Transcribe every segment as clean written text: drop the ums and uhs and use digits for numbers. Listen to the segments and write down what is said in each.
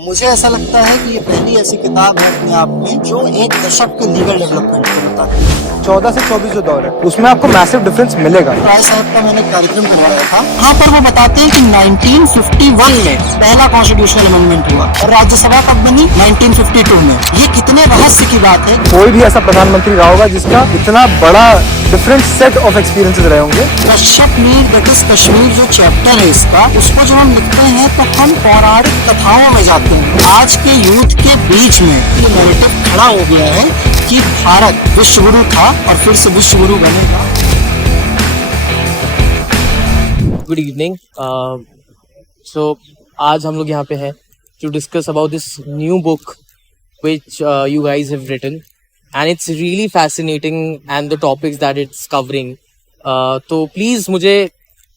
मुझे ऐसा लगता है कि ये पहली ऐसी किताब है अपने आप में जो एक दशक के लीगल डेवलपमेंट को बताती है। 14 से 24 जो दौर है उसमें आपको मैसिव डिफरेंस मिलेगा। राय साहब का मैंने कार्यक्रम करवाया था, वहाँ पर वो बताते हैं कि 1951 में पहला कॉन्स्टिट्यूशनल अमेंडमेंट हुआ और राज्यसभा कब बनी? 1952 में। ये कितने रहस्य की बात है। कोई भी ऐसा प्रधानमंत्री रहा होगा जिसका इतना बड़ा डिफरेंट सेट ऑफ एक्सपीरियंसेस रहे होंगे। कश्यप मीर दैट इज कश्मीर जो चैप्टर है इसका, उसको जब हम लिखते हैं तो हम पौराणिक कथाओं में जाते हैं। आज के यूथ के बीच में ये नैरेटिव खड़ा हो गया है कि भारत विश्व गुरु था और फिर से विश्व गुरु बनेगा। Good evening. सो आज हम लोग यहाँ पे हैं to discuss about this new book which you guys have written, and it's really fascinating and the topics that it's covering. तो please मुझे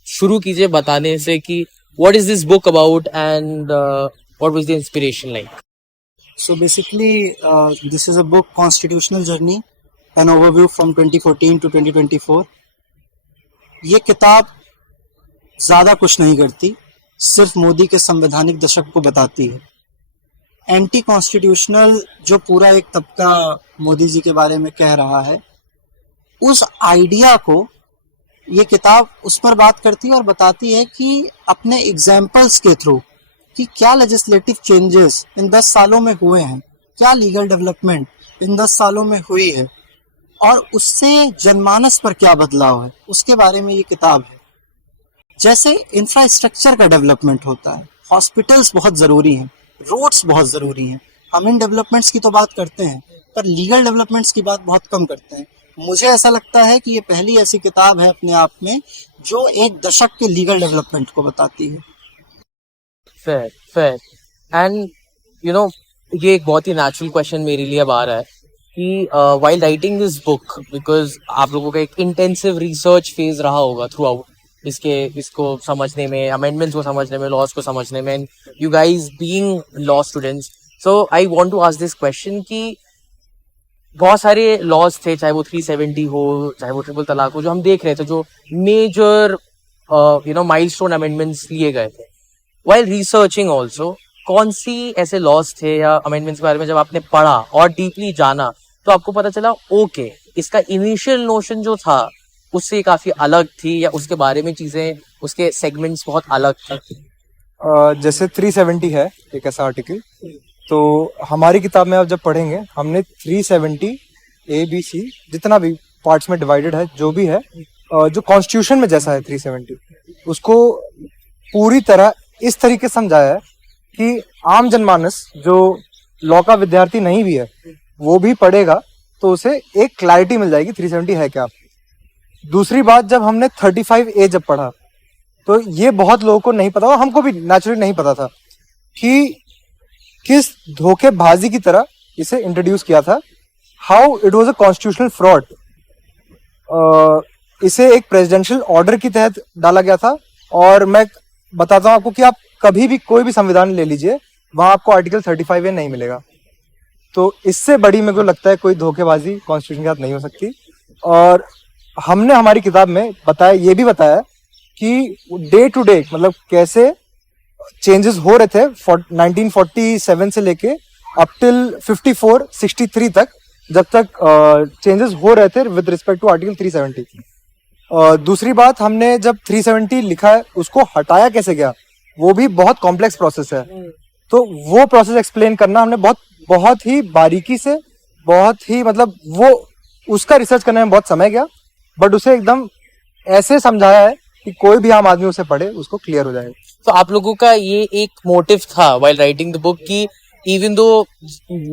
शुरू कीजिए बताने से कि what is this book about and what was the inspiration like? So basically, this is a book, Constitutional Journey, an overview from 2014 to 2024. ये किताब ज़्यादा कुछ नहीं करती, सिर्फ मोदी के संवैधानिक दशक को बताती है। एंटी कॉन्स्टिट्यूशनल जो पूरा एक तबका मोदी जी के बारे में कह रहा है, उस आइडिया को ये किताब उस पर बात करती है और बताती है कि अपने एग्जाम्पल्स के थ्रू कि क्या लेजिस्लेटिव चेंजेस इन 10 सालों में हुए हैं, क्या लीगल डेवलपमेंट इन 10 सालों में हुई है और उससे जनमानस पर क्या बदलाव है, उसके बारे में ये किताब है। जैसे इंफ्रास्ट्रक्चर का डेवलपमेंट होता है, हॉस्पिटल्स बहुत ज़रूरी हैं, रोड्स बहुत ज़रूरी हैं। हम इन डेवलपमेंट्स की तो बात करते हैं पर लीगल डेवलपमेंट्स की बात बहुत कम करते हैं। मुझे ऐसा लगता है कि ये पहली ऐसी किताब है अपने आप में जो एक दशक के लीगल डेवलपमेंट को बताती है। Fair. And you know, ये एक बहुत ही नेचुरल क्वेश्चन मेरे लिए अब आ रहा है कि while writing this book, because आप लोगों का एक इंटेंसिव रिसर्च फेज रहा होगा थ्रू आउट इसको समझने में, अमेंडमेंट्स को समझने में, लॉज को समझने में, and you guys being law students, so I want to ask this question कि बहुत सारे लॉज थे, चाहे वो 370 हो, चाहे वो ट्रिपल तलाक हो, जो हम देख रहे थे, जो मेजर माइलस्टोन अमेंडमेंट्स लिए गए थे। वाइल रिसर्चिंग ऑल्सो, कौन सी ऐसे लॉज थे या अमेंडमेंट्स के बारे में जब आपने पढ़ा और डीपली जाना तो आपको पता चला ओके इसका इनिशियल नोशन जो था उससे काफी अलग थी, या उसके बारे में चीजें, उसके सेगमेंट्स बहुत अलग थे? जैसे 370 है एक ऐसा आर्टिकल, तो हमारी किताब में आप जब पढ़ेंगे हमने 370 ABC जितना भी पार्ट्स में डिवाइडेड है, जो भी है जो कॉन्स्टिट्यूशन में जैसा है 370, उसको पूरी तरह इस तरीके से समझाया है कि आम जनमानस जो लॉ का विद्यार्थी नहीं भी है वो भी पढ़ेगा तो उसे एक क्लैरिटी मिल जाएगी 370 है क्या। दूसरी बात, जब हमने 35A जब पढ़ा तो ये बहुत लोगों को नहीं पता, और हमको भी नेचुरली नहीं पता था कि किस धोखेबाजी की तरह इसे इंट्रोड्यूस किया था, how it was a constitutional fraud. इसे एक प्रेसिडेंशियल ऑर्डर के तहत डाला गया था, और मैं बताता हूँ आपको कि आप कभी भी कोई भी संविधान ले लीजिए, वहां आपको आर्टिकल 35A नहीं मिलेगा। तो इससे बड़ी मेरे को लगता है कोई धोखेबाजी कॉन्स्टिट्यूशन के साथ नहीं हो सकती। और हमने हमारी किताब में बताया, ये भी बताया कि डे टू डे मतलब कैसे चेंजेस हो रहे थे 1947 से लेके अप टिल 63 तक, जब तक चेंजेस हो रहे थे विद रिस्पेक्ट टू आर्टिकल 370। दूसरी बात, हमने जब 370 लिखा है उसको हटाया कैसे गया, वो भी बहुत कॉम्प्लेक्स प्रोसेस है। तो वो प्रोसेस एक्सप्लेन करना हमने बहुत ही बारीकी से, बहुत ही मतलब वो उसका रिसर्च करने में बहुत समय गया, बट उसे एकदम ऐसे समझाया है कि कोई भी आम आदमी उसे पढ़े उसको क्लियर हो जाएगा। तो आप लोगों का ये एक मोटिव था व्हाइल राइटिंग द बुक कि इवन दो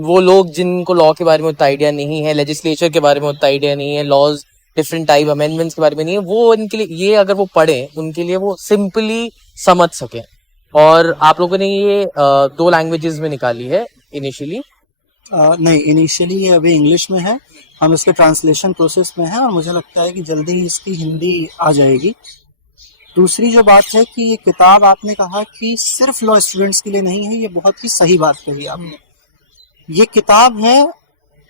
वो लोग जिनको लॉ के बारे में उतना आइडिया नहीं है, लेजिस्लेचर के बारे में उतना आइडिया नहीं है, लॉज डिफरेंट टाइप अमेंडमेंट्स के बारे में नहीं है, वो इनके लिए ये अगर वो पढ़े उनके लिए वो सिंपली समझ सके। और आप लोगों ने ये 2 लैंग्वेजेस में निकाली है इनिशियली? नहीं, इनिशियली ये अभी इंग्लिश में है, हम इसके ट्रांसलेशन प्रोसेस में हैं और मुझे लगता है कि जल्दी ही इसकी हिंदी आ जाएगी। दूसरी जो बात है कि ये किताब आपने कहा कि सिर्फ लॉ स्टूडेंट्स के लिए नहीं है, ये बहुत ही सही बात कही आपने। ये किताब है,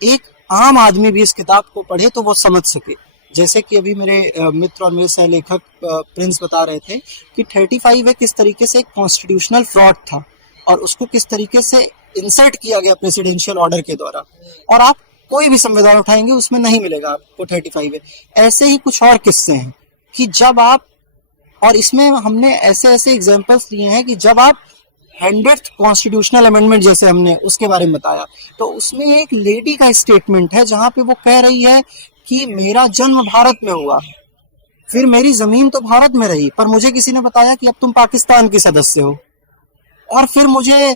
एक आम आदमी भी इस किताब को पढ़े तो वो समझ सके। जैसे कि अभी मेरे मित्र और मेरे सहलेखक प्रिंस बता रहे थे कि 35 किस तरीके से एक कॉन्स्टिट्यूशनल फ्रॉड था और उसको किस तरीके से इंसर्ट किया गया प्रेसिडेंशियल ऑर्डर के द्वारा, और आप कोई भी संविधान उठाएंगे उसमें नहीं मिलेगा आपको 35A। ऐसे ही कुछ और किस्से हैं कि जब आप, और इसमें हमने ऐसे ऐसे एग्जांपल्स लिए हैं कि जब आप 100th कॉन्स्टिट्यूशनल अमेंडमेंट जैसे हमने उसके बारे में बताया, तो उसमें एक लेडी का स्टेटमेंट है जहां पे वो कह रही है कि मेरा जन्म भारत में हुआ, फिर मेरी जमीन तो भारत में रही, पर मुझे किसी ने बताया कि अब तुम पाकिस्तान की सदस्य हो, और फिर मुझे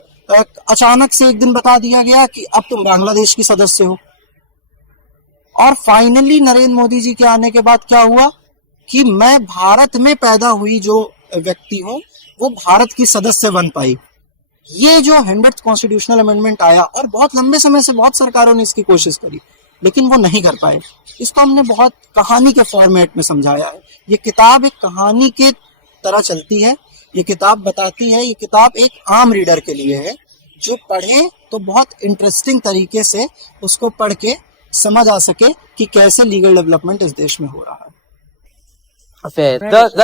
अचानक से एक दिन बता दिया गया कि अब तुम बांग्लादेश की सदस्य हो। और फाइनली नरेंद्र मोदी जी के आने के बाद क्या हुआ कि मैं भारत में पैदा हुई जो व्यक्ति हूं वो भारत की सदस्य बन पाई। ये जो 100th कॉन्स्टिट्यूशनल अमेंडमेंट आया, और बहुत लंबे समय से बहुत सरकारों ने इसकी कोशिश करी लेकिन वो नहीं कर पाए। इसको हमने बहुत कहानी के फॉर्मेट में समझाया है। ये किताब एक कहानी के तरह चलती है, ये किताब बताती है, ये किताब एक आम रीडर के लिए है जो पढ़े तो बहुत इंटरेस्टिंग तरीके से उसको पढ़ के समझ आ सके कि कैसे लीगल डेवलपमेंट इस देश में हो रहा है। Fair.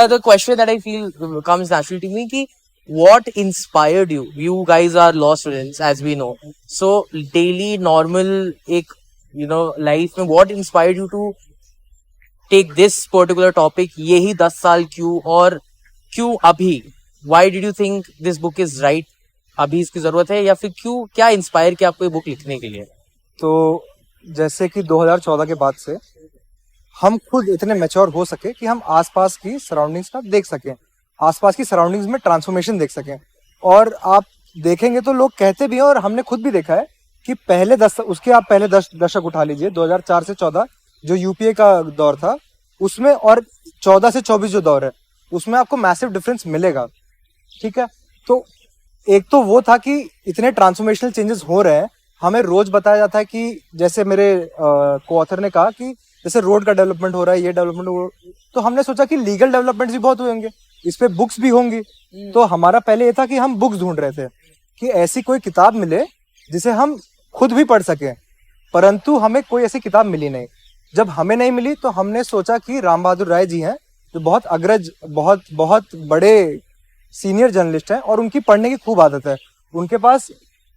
The question that I feel comes naturally to me कि what inspired you? You guys are law students, as we know. So daily normal एक life में what inspired you to take this particular topic? यही 10 साल क्यों, और क्यों अभी? Why did you think this book is right? अभी इसकी जरूरत है, या फिर क्यों, क्या इंस्पायर किया आपको ये बुक लिखने के लिए? तो जैसे कि 2014 के बाद से हम खुद इतने मैच्योर हो सके कि हम आसपास की सराउंडिंग्स का देख सकें, आसपास की सराउंडिंग्स में ट्रांसफॉर्मेशन देख सकें। और आप देखेंगे तो लोग कहते भी हैं, और हमने खुद भी देखा है कि पहले 10 दशक उठा लीजिए, 2004 से 14 जो यूपीए का दौर था उसमें, और 14 से 24 जो दौर है उसमें आपको मैसिव डिफरेंस मिलेगा। ठीक है, तो एक तो वो था कि इतने ट्रांसफॉर्मेशनल चेंजेस हो रहे हैं, हमें रोज बताया जाता है कि जैसे मेरे को-ऑथर ने कहा कि जैसे रोड का डेवलपमेंट हो रहा है, ये डेवलपमेंट हो, तो हमने सोचा कि लीगल डेवलपमेंट्स भी बहुत हुए होंगे, इस पे बुक्स भी होंगी। तो हमारा पहले ये था कि हम बुक्स ढूंढ रहे थे कि ऐसी कोई किताब मिले जिसे हम खुद भी पढ़ सकें, परंतु हमें कोई ऐसी किताब मिली नहीं। जब हमें नहीं मिली तो हमने सोचा कि राम बहादुर राय जी हैं जो बहुत अग्रज, बहुत बहुत बड़े सीनियर जर्नलिस्ट हैं, और उनकी पढ़ने की खूब आदत है, उनके पास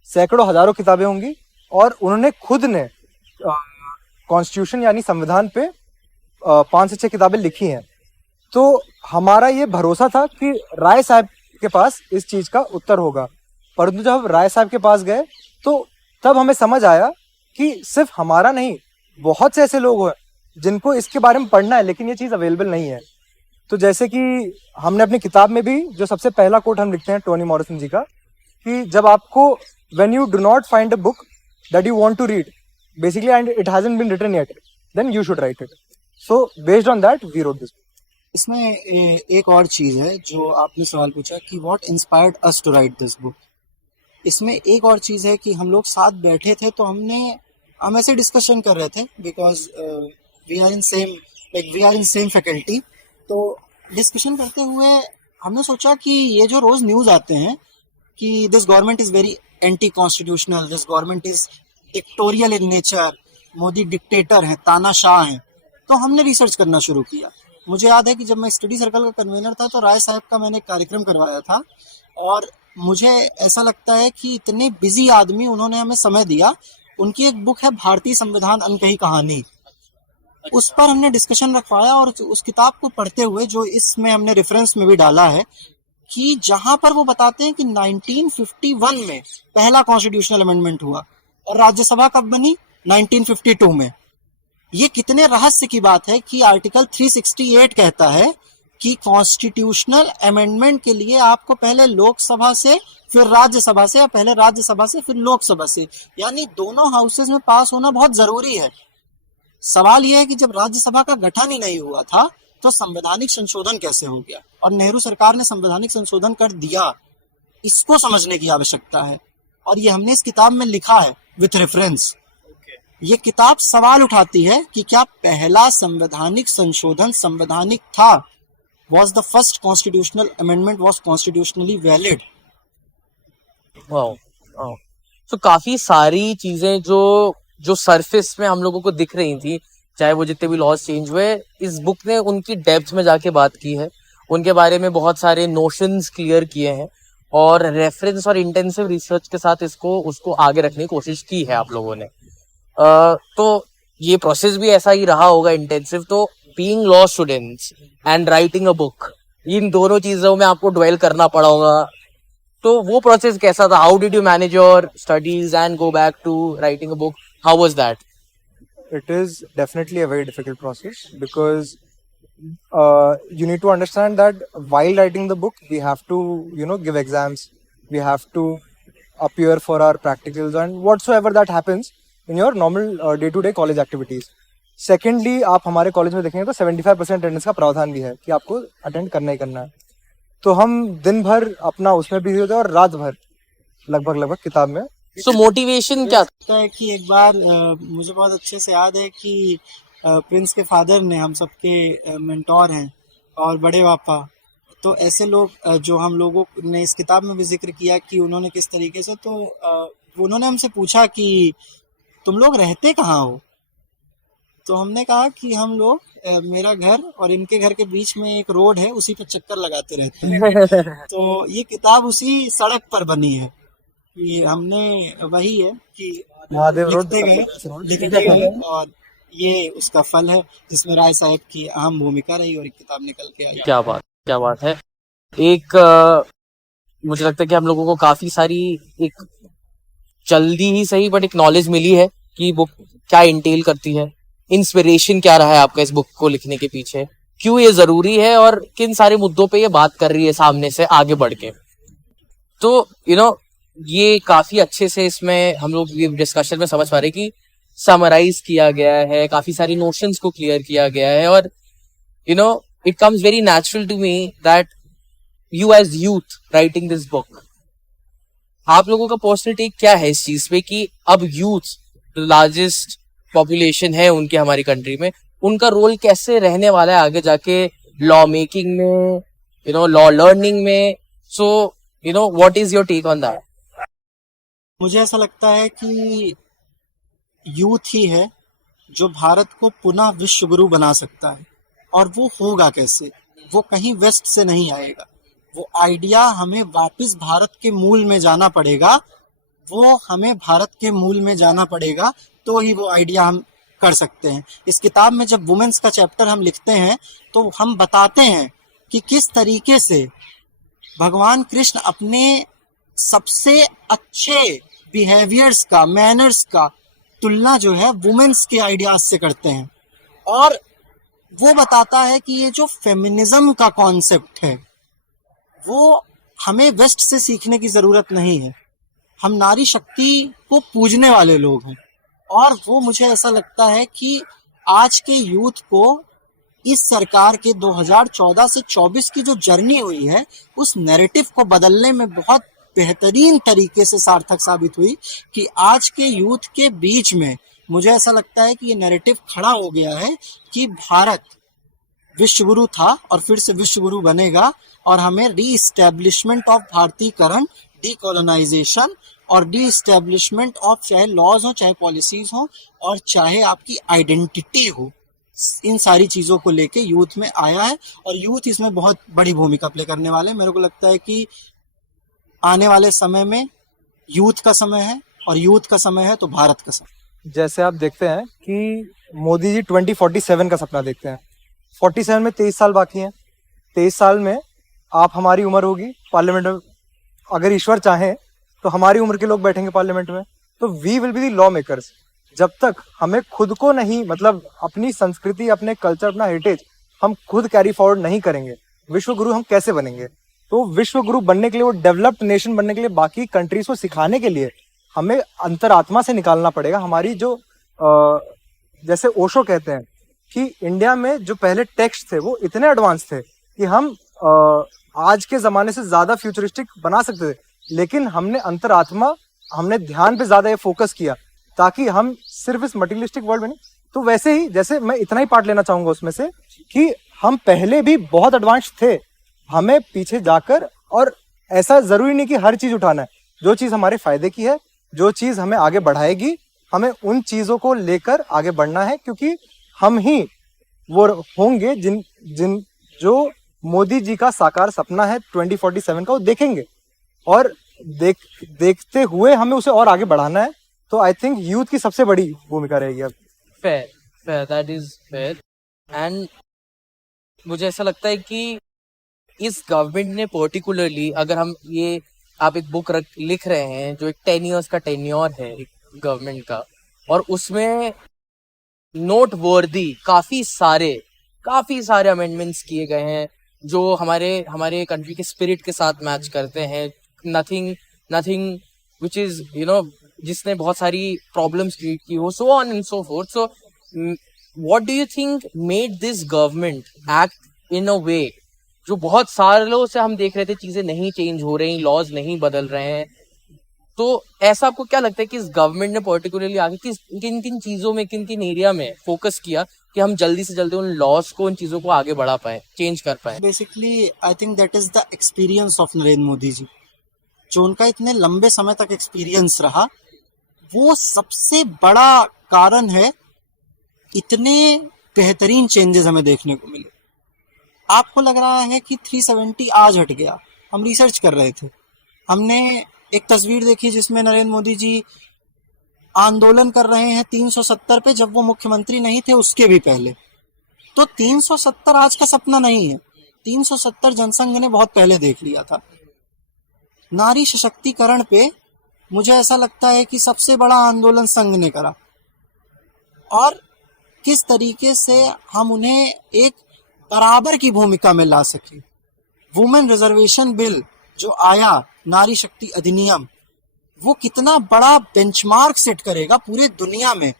सैकड़ों हजारों किताबें होंगी, और उन्होंने खुद ने कॉन्स्टिट्यूशन यानी संविधान पे 5 से 6 किताबें लिखी हैं। तो हमारा ये भरोसा था कि राय साहब के पास इस चीज का उत्तर होगा, परंतु जब हम राय साहब के पास गए तो तब हमें समझ आया कि सिर्फ हमारा नहीं, बहुत से ऐसे लोग हैं जिनको इसके बारे में पढ़ना है लेकिन ये चीज अवेलेबल नहीं है। तो जैसे कि हमने अपनी किताब में भी जो सबसे पहला कोट हम लिखते हैं टोनी मॉरिसन जी का, कि जब आपको when you do not find a book that you want to read basically and it hasn't been written yet, then you should write it. So based on that we wrote this book. इसमें एक और चीज है जो आपने सवाल पूछा कि what inspired us to write this book। इसमें एक और चीज है कि हम लोग साथ बैठे थे तो हम ऐसे डिस्कशन कर रहे थे because we are in same faculty. तो डिस्कशन करते हुए हमने सोचा कि ये जो रोज न्यूज आते हैं कि this government is very anti constitutional, this government is dictatorial in nature, Modi dictator है, तानाशाह है, तो हमने रिसर्च करना शुरू किया। मुझे याद है कि जब मैं स्टडी सर्कल का कन्वीनर था तो राय साहब का मैंने कार्यक्रम करवाया था, और मुझे ऐसा लगता है कि इतने बिजी आदमी उन्होंने हमें समय दिया। उनकी एक बुक है भारतीय संविधान अनकही कहानी, उस पर हमने डिस्कशन रखवाया, और उस किताब को पढ़ते हुए जो इसमें हमने रेफरेंस में भी डाला है कि जहां पर वो बताते हैं कि 1951 में पहला कॉन्स्टिट्यूशनल अमेंडमेंट हुआ और राज्यसभा कब बनी, 1952 में। ये कितने रहस्य की बात है कि आर्टिकल 368 कहता है कि कॉन्स्टिट्यूशनल अमेंडमेंट के लिए आपको पहले लोकसभा से फिर राज्यसभा से, या पहले राज्यसभा से फिर लोकसभा से, यानी दोनों हाउसेज में पास होना बहुत जरूरी है। सवाल यह है कि जब राज्यसभा का गठन ही नहीं हुआ था तो संवैधानिक संशोधन कैसे हो गया, और नेहरू सरकार ने संवैधानिक संशोधन कर दिया, इसको समझने की आवश्यकता है। और ये हमने इस किताब में लिखा है विथ रेफरेंस। ये किताब सवाल उठाती है कि क्या पहला संवैधानिक संशोधन संवैधानिक था, was the first constitutional amendment was constitutionally valid? Wow, तो काफी सारी चीजें जो सरफेस में हम लोगों को दिख रही थी, चाहे वो जितने भी लॉज चेंज हुए, इस बुक ने उनकी डेप्थ में जाके बात की है, उनके बारे में बहुत सारे नोशंस क्लियर किए हैं, और रेफरेंस और इंटेंसिव रिसर्च के साथ इसको उसको आगे रखने की कोशिश की है आप लोगों ने। तो ये प्रोसेस भी ऐसा ही रहा होगा इंटेंसिव। तो being law students and writing a book, इन दोनों चीजों में आपको ड्वेल करना पड़ा होगा। तो वो प्रोसेस कैसा था? How did you manage your studies and go back to writing a book? How was that? It is definitely a very difficult process because you need to understand that while writing the book, we have to, give exams. We have to appear for our practicals and whatsoever that happens in your normal day-to-day college activities. Secondly, आप हमारे college में देखेंगे तो 75% attendance का प्रावधान भी है कि आपको अटेंड करना ही करना है। तो हम दिन भर अपना उसमें बिजी होते हैं और रात भर लगभग किताब में। सो मोटिवेशन क्या था? लगता है कि एक बार मुझे बहुत अच्छे से याद है कि प्रिंस के फादर ने, हम सबके मेंटोर हैं और बड़े पापा, तो ऐसे लोग जो हम लोगों ने इस किताब में भी जिक्र किया कि उन्होंने किस तरीके से, तो उन्होंने हमसे पूछा कि तुम लोग रहते कहाँ हो? तो हमने कहा कि हम लोग मेरा घर और इनके घर के बीच में एक रोड है, उसी पर चक्कर लगाते रहते हैं। तो ये किताब उसी सड़क पर बनी है कि हमने वही है कि महादेव रोड लिखते गए और ये उसका फल है जिसमें राय साहब की अहम भूमिका रही और एक किताब निकल के आई। क्या बात है। एक मुझे लगता है कि हम लोगों को काफी सारी, एक जल्दी ही सही बट एक नॉलेज मिली है कि बुक क्या इंटेल करती है। इंस्पिरेशन क्या रहा है आपका इस बुक को लिखने के पीछे, क्यों ये जरूरी है और किन सारे मुद्दों पे ये बात कर रही है सामने से आगे बढ़ के। तो ये काफी अच्छे से इसमें हम लोग ये डिस्कशन में समझ पा रहे कि समराइज किया गया है, काफी सारी नोशंस को क्लियर किया गया है। और it comes very natural to me that you as youth writing this book, आप लोगों का पर्सनल टेक क्या है इस चीज पे कि अब यूथ लार्जेस्ट पॉपुलेशन है उनके हमारी कंट्री में, उनका रोल कैसे रहने वाला है आगे जाके लॉ मेकिंग में, लॉ लर्निंग में। So what is your take on that? मुझे ऐसा लगता है कि यूथ ही है जो भारत को पुनः विश्व गुरु बना सकता है। और वो होगा कैसे? वो कहीं वेस्ट से नहीं आएगा। वो आइडिया हमें वापस भारत के मूल में जाना पड़ेगा। हमें भारत के मूल में जाना पड़ेगा तो ही वो आइडिया हम कर सकते हैं। इस किताब में जब वुमेन्स का चैप्टर हम लिखते हैं तो हम बताते हैं कि किस तरीके से भगवान कृष्ण अपने सबसे अच्छे बिहेवियर्स का, मैनर्स का तुलना जो है वुमेन्स के आइडियाज से करते हैं। और वो बताता है कि ये जो फेमिनिज्म का कॉन्सेप्ट है वो हमें वेस्ट से सीखने की जरूरत नहीं है। हम नारी शक्ति को पूजने वाले लोग हैं। और वो मुझे ऐसा लगता है कि आज के यूथ को इस सरकार के 2014 से 24 की जो जर्नी हुई है उस नैरेटिव को बदलने में बहुत बेहतरीन तरीके से सार्थक साबित हुई कि आज के यूथ के बीच में मुझे ऐसा लगता है कि ये नैरेटिव खड़ा हो गया है कि भारत विश्वगुरु था और फिर से विश्वगुरु बनेगा। और हमें रीइस्टेब्लिशमेंट ऑफ भारतीयकरण, डीकोलोनाइजेशन और रीइस्टेब्लिशमेंट ऑफ चाहे लॉज हो, चाहे पॉलिसीज हो और चाहे आपकी आइडेंटिटी हो, इन सारी चीज़ों को लेके यूथ में आया है। और यूथ इसमें बहुत बड़ी भूमिका प्ले करने वाले हैं। मेरे को लगता है कि आने वाले समय में यूथ का समय है और यूथ का समय है तो भारत का समय। जैसे आप देखते हैं कि मोदी जी 2047 का सपना देखते हैं। 47 में 23 साल बाकी हैं। 23 साल में आप हमारी उम्र होगी पार्लियामेंट में, अगर ईश्वर चाहे तो हमारी उम्र के लोग बैठेंगे पार्लियामेंट में। तो we will be the law makers. जब तक हमें खुद को नहीं, मतलब अपनी संस्कृति, अपने कल्चर, अपना हेरिटेज हम खुद कैरी फॉरवर्ड नहीं करेंगे, विश्व गुरु हम कैसे बनेंगे? तो विश्व गुरु बनने के लिए, वो डेवलप्ड नेशन बनने के लिए, बाकी कंट्रीज को सिखाने के लिए हमें अंतरात्मा से निकालना पड़ेगा। हमारी जो जैसे ओशो कहते हैं कि इंडिया में जो पहले टेक्स्ट थे वो इतने एडवांस थे कि हम आज के जमाने से ज्यादा फ्यूचरिस्टिक बना सकते थे, लेकिन हमने अंतरात्मा, हमने ध्यान पे ज्यादा ये फोकस किया ताकि हम सिर्फ इस मटेरियलिस्टिक वर्ल्ड में नहीं। तो वैसे ही जैसे मैं इतना ही पार्ट लेना चाहूंगा उसमें से कि हम पहले भी बहुत एडवांस थे, हमें पीछे जाकर, और ऐसा जरूरी नहीं कि हर चीज उठाना है। जो चीज हमारे फायदे की है, जो चीज हमें आगे बढ़ाएगी, हमें उन चीजों को लेकर आगे बढ़ना है, क्योंकि हम ही वो होंगे जिन जो मोदी जी का साकार सपना है 2047 का, वो देखेंगे। और देखते हुए हमें उसे और आगे बढ़ाना है। तो आई थिंक यूथ की सबसे बड़ी भूमिका रहेगी अब। Fair, that is fair. And मुझे ऐसा लगता है कि इस गवर्नमेंट ने पर्टिकुलरली, अगर हम ये, आप एक बुक लिख रहे हैं जो एक 10 इयर्स का टेन्योर है एक गवर्नमेंट का, और उसमें नोट वर्दी काफी सारे अमेंडमेंट्स किए गए हैं जो हमारे कंट्री के स्पिरिट के साथ मैच करते हैं। नथिंग विच इज जिसने बहुत सारी प्रॉब्लम्स क्रिएट की हो, so on and so forth. So what do you think made this government act in a way जो बहुत सालों से हम देख रहे थे चीजें नहीं चेंज हो रही, लॉज नहीं बदल रहे हैं? तो ऐसा आपको क्या लगता है कि इस गवर्नमेंट ने पर्टिकुलरली आगे किन किन चीजों में, किन किन एरिया में फोकस किया कि हम जल्दी से जल्दी उन लॉस को, उन चीजों को आगे बढ़ा पाए, चेंज कर पाए? Basically I think that is the experience of Narendra Modi ji. जो उनका इतने लंबे समय तक एक्सपीरियंस रहा, वो सबसे बड़ा कारण है इतने बेहतरीन चेंजेस हमें देखने को मिले। आपको लग रहा है कि 370 आज हट गया, हम रिसर्च कर रहे थे, हमने एक तस्वीर देखी जिसमें नरेंद्र मोदी जी आंदोलन कर रहे हैं 370 पे, जब वो मुख्यमंत्री नहीं थे उसके भी पहले। तो 370 आज का सपना नहीं है, 370 जनसंघ ने बहुत पहले देख लिया था। नारी सशक्तिकरण पे मुझे ऐसा लगता है कि सबसे बड़ा आंदोलन संघ ने करा, और किस तरीके से हम उन्हें एक बराबर की भूमिका में ला सके। वुमेन रिजर्वेशन बिल जो आया, नारी शक्ति अधिनियम, वो कितना बड़ा बेंचमार्क सेट करेगा पूरे दुनिया में,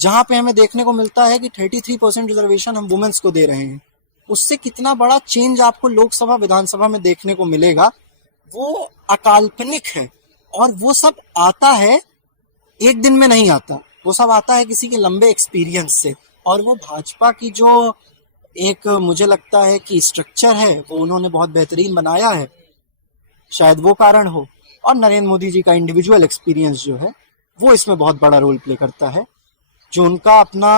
जहां पे हमें देखने को मिलता है कि 33% रिजर्वेशन हम वुमेन्स को दे रहे हैं। उससे कितना बड़ा चेंज आपको लोकसभा विधानसभा में देखने को मिलेगा, वो अकाल्पनिक है। और वो सब आता है, एक दिन में नहीं आता, वो सब आता है किसी के लंबे एक्सपीरियंस से। और वो भाजपा की जो एक मुझे लगता है कि स्ट्रक्चर है, वो उन्होंने बहुत बेहतरीन बनाया है, शायद वो कारण हो। और नरेंद्र मोदी जी का इंडिविजुअल एक्सपीरियंस जो है वो इसमें बहुत बड़ा रोल प्ले करता है। जो उनका अपना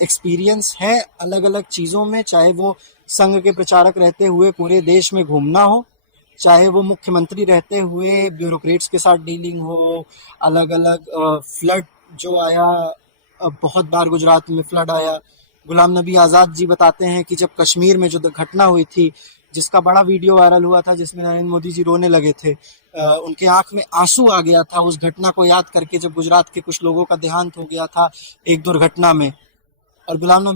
एक्सपीरियंस है अलग अलग चीज़ों में, चाहे वो संघ के प्रचारक रहते हुए पूरे देश में घूमना हो, चाहे वो मुख्यमंत्री रहते हुए ब्यूरोक्रेट्स के साथ डीलिंग हो, अलग अलग फ्लड जो आया, बहुत बार गुजरात में फ्लड आया। गुलाम नबी आज़ाद जी बताते हैं कि जब कश्मीर में जो घटना हुई थी, जिसका बड़ा वीडियो वायरल हुआ था जिसमें नरेंद्र मोदी जी रोने लगे थे, उनके आंख में आंसू आ गया था उस घटना को याद करके, जब गुजरात के कुछ लोगों का देहांत हो गया था एक दुर्घटना में। और गुलाम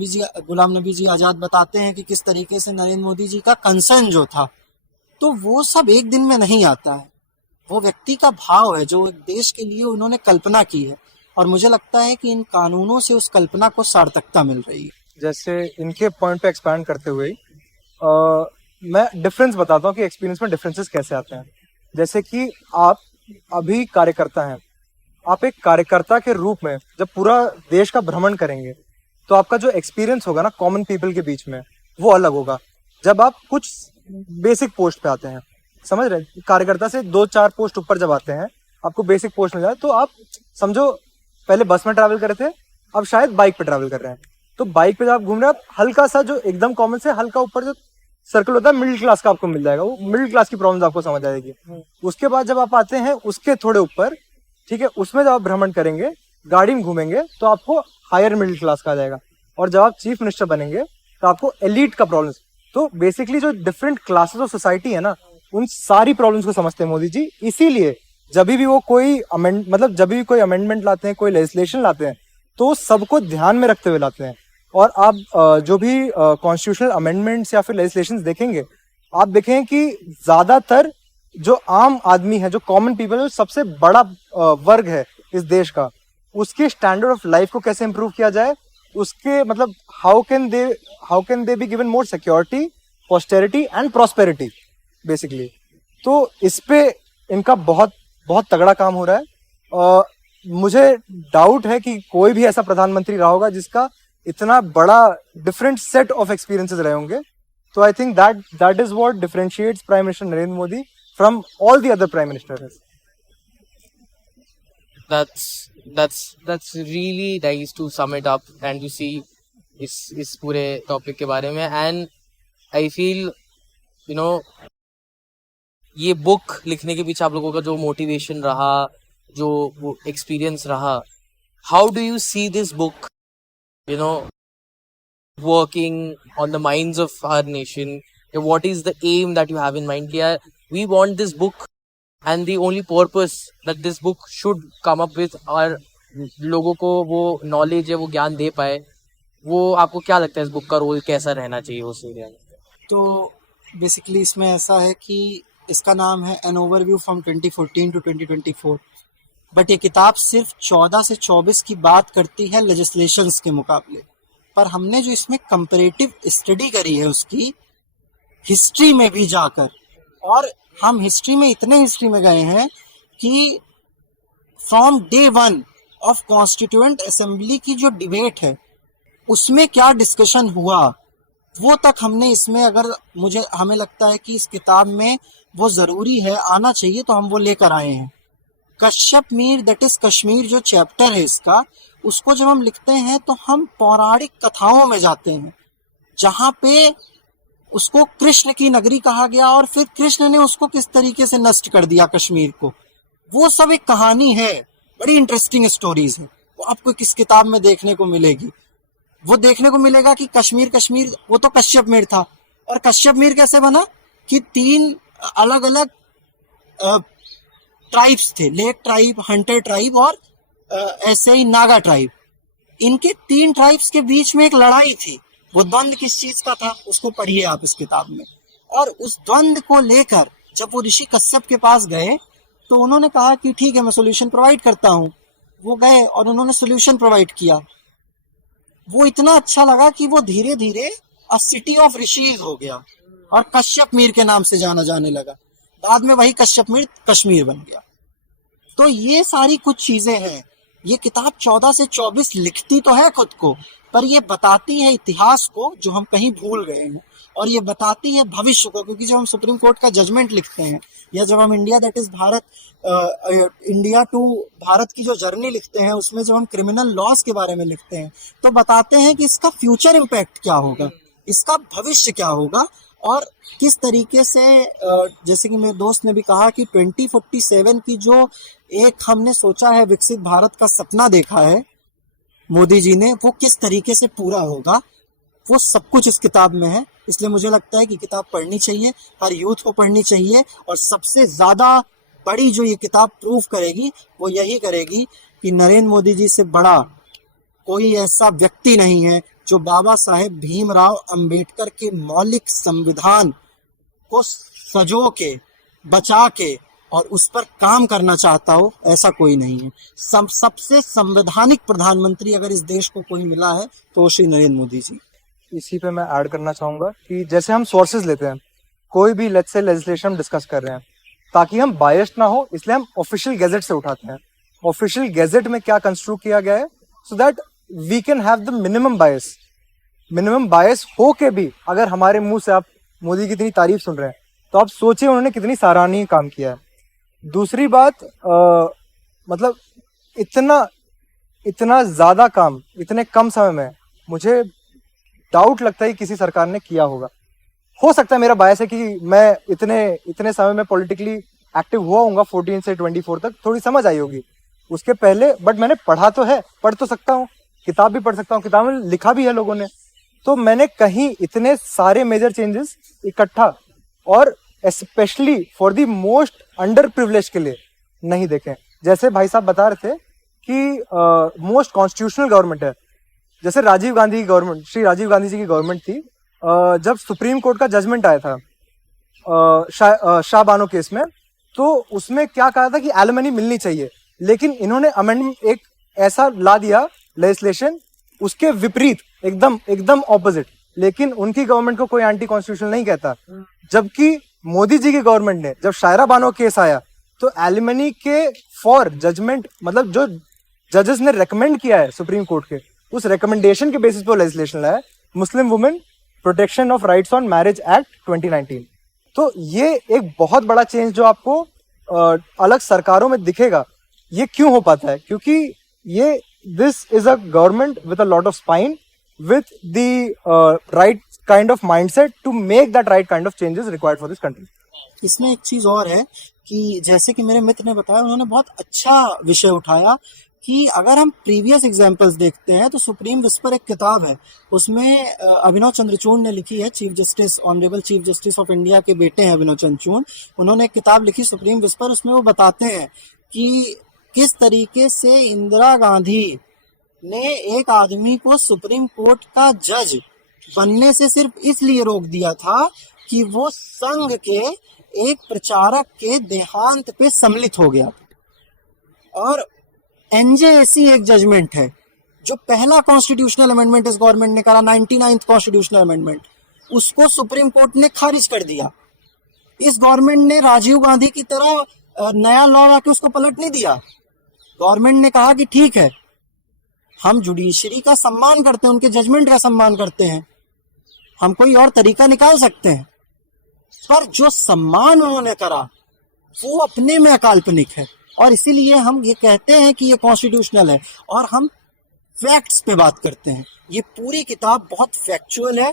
नबी जी आज़ाद बताते हैं कि किस तरीके से नरेंद्र मोदी जी का कंसर्न जो था, तो वो सब एक दिन में नहीं आता है, वो व्यक्ति का भाव है जो देश के लिए उन्होंने कल्पना की है। और मुझे लगता है कि इन कानूनों से उस कल्पना को सार्थकता मिल रही है। जैसे इनके पॉइंट पे एक्सपैंड करते हुए मैं डिफरेंस बताता हूँ कि एक्सपीरियंस में डिफरेंसेस कैसे आते हैं। जैसे कि आप अभी कार्यकर्ता हैं, आप एक कार्यकर्ता के रूप में जब पूरा देश का भ्रमण करेंगे तो आपका जो एक्सपीरियंस होगा ना कॉमन पीपल के बीच में, वो अलग होगा। जब आप कुछ बेसिक पोस्ट पे आते हैं, समझ रहे, कार्यकर्ता से 2-4 पोस्ट ऊपर जब आते हैं, आपको बेसिक पोस्ट मिल जाए, तो आप समझो पहले बस में ट्रैवल कर रहे थे, अब शायद बाइक पे ट्रैवल कर रहे हैं। तो बाइक पे जब आप घूम रहे हैं, आप हल्का सा जो एकदम कॉमन से हल्का ऊपर जो सर्कल होता है मिडिल क्लास का आपको मिल जाएगा, वो मिडिल क्लास की प्रॉब्लम्स आपको समझ आएगी। उसके बाद जब आप आते हैं उसके थोड़े ऊपर, ठीक है, उसमें जब आप भ्रमण करेंगे, गाड़ी में घूमेंगे, तो आपको हायर मिडिल क्लास का आ जाएगा। और जब आप चीफ मिनिस्टर बनेंगे तो आपको एलीट का प्रॉब्लम। तो बेसिकली जो डिफरेंट क्लासेस ऑफ सोसाइटी है ना, उन सारी प्रॉब्लम्स को समझते हैं मोदी जी। इसीलिए जब भी वो कोई जब भी कोई अमेंडमेंट लाते हैं, कोई लेजिस्लेशन लाते हैं, तो सबको ध्यान में रखते हुए लाते हैं। और आप जो भी कॉन्स्टिट्यूशनल अमेंडमेंट्स या फिर लेजिस्लेशंस देखेंगे, आप देखेंगे कि ज्यादातर जो आम आदमी है, जो कॉमन पीपल है, जो सबसे बड़ा वर्ग है इस देश का, उसके स्टैंडर्ड ऑफ लाइफ को कैसे इंप्रूव किया जाए, उसके how can they be given more security, posterity and prosperity basically. तो इस पे इनका बहुत बहुत तगड़ा काम हो रहा है। मुझे डाउट है कि कोई भी ऐसा प्रधानमंत्री रहा होगा जिसका इतना बड़ा डिफरेंट सेट ऑफ एक्सपीरियंसेस रहे होंगे। तो आई think that is what differentiates prime minister Narendra Modi from all the other prime ministers. that's really nice to sum it up and to see इस पूरे टॉपिक के बारे में। एंड आई फील ये book लिखने के पीछे आप लोगों का जो मोटिवेशन रहा, जो वो एक्सपीरियंस रहा, how do you see this book, you know, working on the minds of our nation? What is the aim that you have in mind? Yeah, we want this book, and the only purpose that this book should come up with और लोगों को वो knowledge है, वो ज्ञान दे पाए, वो आपको क्या लगता है इस बुक का रोल कैसा रहना चाहिए उस एरिया में? तो बेसिकली इसमें ऐसा है कि इसका नाम है an overview from 2014 to 2024, but ये किताब सिर्फ 14 से 24 की बात करती है लेजिस्लेशंस के मुकाबले। पर हमने जो इसमें कंपैरेटिव स्टडी करी है उसकी हिस्ट्री में भी जाकर, और हम हिस्ट्री में इतने हिस्ट्री में गए हैं कि from day one of constituent assembly की जो डिबेट है उसमें क्या डिस्कशन हुआ वो तक हमने इसमें, अगर हमें लगता है कि इस किताब में वो ज़रूरी है, आना चाहिए, तो हम वो लेकर आए हैं। कश्यप मीर दैट इज कश्मीर जो चैप्टर है इसका, उसको जब हम लिखते हैं तो हम पौराणिक कथाओं में जाते हैं जहाँ पे उसको कृष्ण की नगरी कहा गया और फिर कृष्ण ने उसको किस तरीके से नष्ट कर दिया कश्मीर को। वो सब एक कहानी है, बड़ी इंटरेस्टिंग स्टोरीज है, वो आपको किस किताब में देखने को मिलेगी। वो देखने को मिलेगा कि कश्मीर वो तो कश्यप मीर था, और कश्यप मीर कैसे बना कि 3 अलग अलग ट्राइब्स थे, लेक ट्राइब, हंटर ट्राइब और ऐसे ही नागा ट्राइब। इनके 3 ट्राइब्स के बीच में एक लड़ाई थी। वो द्वंद्व किस चीज का था उसको पढ़िए आप इस किताब में। और उस द्वंद्व को लेकर जब वो ऋषि कश्यप के पास गए तो उन्होंने कहा कि ठीक है मैं सोल्यूशन प्रोवाइड करता हूँ। वो गए और उन्होंने सोल्यूशन प्रोवाइड किया। वो इतना अच्छा लगा कि वो धीरे धीरे अ सिटी ऑफ ऋषिज हो गया और कश्यप मीर के नाम से जाना जाने लगा। बाद में वही कश्यप मीर कश्मीर बन गया। तो ये सारी कुछ चीजें हैं। ये किताब 14 से 24 लिखती तो है खुद को, पर ये बताती है इतिहास को जो हम कहीं भूल गए हैं, और ये बताती है भविष्य को। क्योंकि जब हम सुप्रीम कोर्ट का जजमेंट लिखते हैं या जब हम India that is Bharat India to Bharat की जो जर्नी लिखते हैं, उसमें जब हम क्रिमिनल लॉस के बारे में लिखते हैं तो बताते हैं कि इसका फ्यूचर इम्पैक्ट क्या होगा, इसका भविष्य क्या होगा, और किस तरीके से जैसे कि मेरे दोस्त ने भी कहा कि 2047 की जो एक हमने सोचा है विकसित भारत का सपना देखा है मोदी जी ने, वो किस तरीके से पूरा होगा, वो सब कुछ इस किताब में है। इसलिए मुझे लगता है कि किताब पढ़नी चाहिए, हर यूथ को पढ़नी चाहिए। और सबसे ज्यादा बड़ी जो ये किताब प्रूफ करेगी वो यही करेगी कि नरेंद्र मोदी जी से बड़ा कोई ऐसा व्यक्ति नहीं है जो बाबा साहेब भीमराव अंबेडकर के मौलिक संविधान को सजो के, बचा के और उस पर काम करना चाहता हो, ऐसा कोई नहीं है। सबसे संवैधानिक प्रधानमंत्री अगर इस देश को कोई मिला है तो श्री नरेंद्र मोदी जी। इसी पे मैं ऐड करना चाहूंगा कि जैसे हम सोर्सेज लेते हैं, कोई भी लेट्स से लेजिस्लेशन डिस्कस कर रहे हैं, ताकि हम बायस्ड ना हो इसलिए हम ऑफिशियल गैजेट से उठाते हैं। ऑफिशियल गैजेट में क्या कंस्ट्रक्ट किया गया है so that we can have the minimum bias हो के भी अगर हमारे मुंह से आप मोदी की इतनी तारीफ सुन रहे हैं तो आप सोचिए उन्होंने कितनी सराहनीय काम किया है। दूसरी बात मतलब इतना ज्यादा काम इतने कम समय में मुझे डाउट लगता है कि किसी सरकार ने किया होगा। हो सकता है मेरा बायस है कि मैं इतने समय में पॉलिटिकली एक्टिव हुआ हूँगा 14 से 24 तक, थोड़ी समझ आई होगी उसके पहले, बट मैंने पढ़ा तो है, पढ़ तो सकता हूँ, किताब भी पढ़ सकता हूँ, किताब में लिखा भी है लोगों ने। तो मैंने कहीं इतने सारे मेजर चेंजेस इकट्ठा और specially for the most under privilege के लिए नहीं देखे। जैसे भाई साहब बता रहे थे कि मोस्ट कॉन्स्टिट्यूशनल गवर्नमेंट है, जैसे राजीव गांधी की गवर्नमेंट, श्री राजीव गांधी जी की गवर्नमेंट थी, जब सुप्रीम कोर्ट का जजमेंट आया था शाह बानो केस में, तो उसमें क्या कहा था कि एलिमनी मिलनी चाहिए, लेकिन इन्होंने अमेंडमेंट एक ऐसा ला दिया लेजिस्लेशन उसके विपरीत, एकदम ऑपोजिट। लेकिन उनकी गवर्नमेंट को कोई एंटी कॉन्स्टिट्यूशनल नहीं कहता। जबकि मोदी जी की गवर्नमेंट ने जब शायरा बानो केस आया तो एलिमनी के फॉर जजमेंट, मतलब जो जजेस ने रेकमेंड किया है सुप्रीम कोर्ट के, उस रिकमेंडेशन के बेसिस पर लेजिस्लेशन लाया, Muslim women protection of rights on marriage act 2019। तो ये एक बहुत बड़ा चेंज जो आपको अलग सरकारों में दिखेगा। ये क्यों हो पाता है? क्योंकि ये this is a government with a lot of spine, with the right kind of mindset to make that right kind of changes required for this country. इसमें एक चीज और है कि जैसे कि मेरे मित्र ने बताया, उन्होंने बहुत अच्छा विषय उठाया कि अगर हम प्रीवियस एग्जाम्पल्स देखते हैं तो सुप्रीम विस्पर एक किताब है, उसमें अभिनव चंद्रचूड़ ने लिखी है, chief justice, honourable chief justice of India के बेटे हैं अभिनव चंद्रचूड़। उन्होंने एक किताब लिखी सुप्रीम विस्पर, उसमें वो बताते हैं कि किस तरीके से इंदिरा गांधी ने एक आदमी को सुप्रीम कोर्ट का जज बनने से सिर्फ इसलिए रोक दिया था कि वो संघ के एक प्रचारक के देहांत पे सम्मिलित हो गया। और एनजेएसी एक जजमेंट है, जो पहला कॉन्स्टिट्यूशनल अमेंडमेंट इस गवर्नमेंट ने करा, 99th कॉन्स्टिट्यूशनल अमेंडमेंट, उसको सुप्रीम कोर्ट ने खारिज कर दिया। इस गवर्नमेंट ने राजीव गांधी की तरह नया लॉ आके उसको पलट नहीं दिया। गवर्नमेंट ने कहा कि ठीक है, हम जुडिशरी का सम्मान करते हैं, उनके जजमेंट का सम्मान करते हैं, हम कोई और तरीका निकाल सकते हैं, पर जो सम्मान उन्होंने करा वो अपने में अकाल्पनिक है। और इसीलिए हम ये कहते हैं कि ये कॉन्स्टिट्यूशनल है, और हम फैक्ट्स पे बात करते हैं। ये पूरी किताब बहुत फैक्चुअल है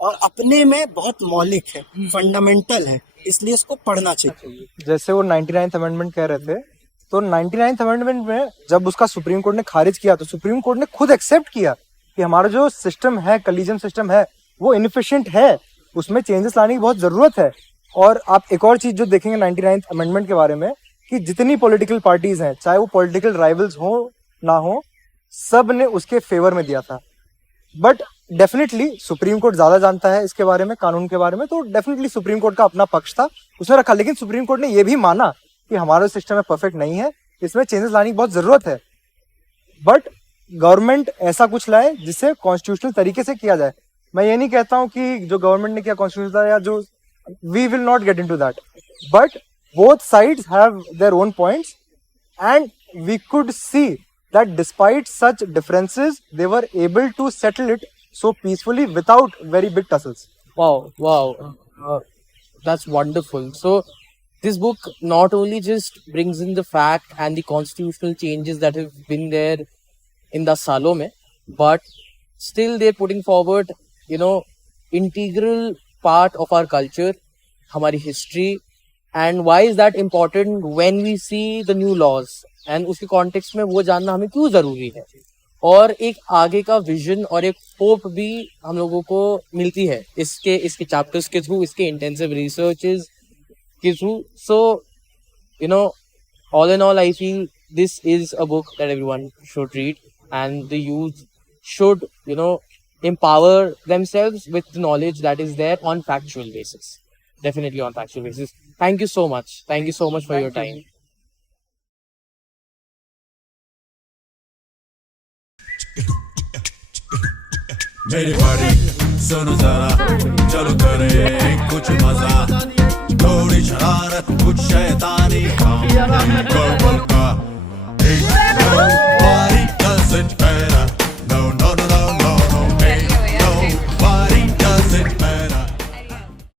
और अपने में बहुत मौलिक है, फंडामेंटल है, इसलिए इसको पढ़ना चाहिए। जैसे वो 99th अमेंडमेंट कह रहे थे, तो 99th अमेंडमेंट में जब उसका सुप्रीम कोर्ट ने खारिज किया तो सुप्रीम कोर्ट ने खुद एक्सेप्ट किया कि हमारा जो सिस्टम है, कलीजियम सिस्टम है, वो इनफिशिएंट है, उसमें चेंजेस लाने की बहुत जरूरत है। और आप एक और चीज जो देखेंगे 99th अमेंडमेंट के बारे में, कि जितनी पॉलिटिकल पार्टीज हैं, चाहे वो पॉलिटिकल राइवल्स हो ना हो, सब ने उसके फेवर में दिया था। बट डेफिनेटली सुप्रीम कोर्ट ज्यादा जानता है इसके बारे में, कानून के बारे में, तो डेफिनेटली सुप्रीम कोर्ट का अपना पक्ष था, उसने रखा। लेकिन सुप्रीम कोर्ट ने यह भी माना कि हमारा सिस्टम है परफेक्ट नहीं है, इसमें चेंजेस लाने की बहुत जरूरत है। बट गवर्नमेंट ऐसा कुछ लाए जिससे कॉन्स्टिट्यूशनल तरीके से किया जाए। मैं ये नहीं कहता हूं कि जो गवर्नमेंट ने किया कॉन्स्टिट्यूशनल, या जो, we will not get into that, but both sides have their own points, and we could see that despite such differences they were able to settle it so peacefully without very big tussles. Wow. That's wonderful. So this book not only just brings in the fact and the constitutional changes that have been there in the Salon mein, but still they're putting forward, integral part of our culture, hamari history, and why is that important when we see the new laws, and उसके context में वो जानना हमें क्यों जरूरी है, और एक आगे का विजन और एक होप भी हम लोगों को मिलती है इसके चैप्टर्स के थ्रू, इसके इंटेंसिव रिसर्चेस के through. So all in all I feel this is a book that everyone should read, and the youth should empower themselves with the knowledge that is there on factual basis, definitely on factual basis. Thank you so much for your time. मेरी बारी सुनो जरा, चलो करें कुछ मजा, थोड़ी शरारत कुछ शैतानी, काम नहीं कर का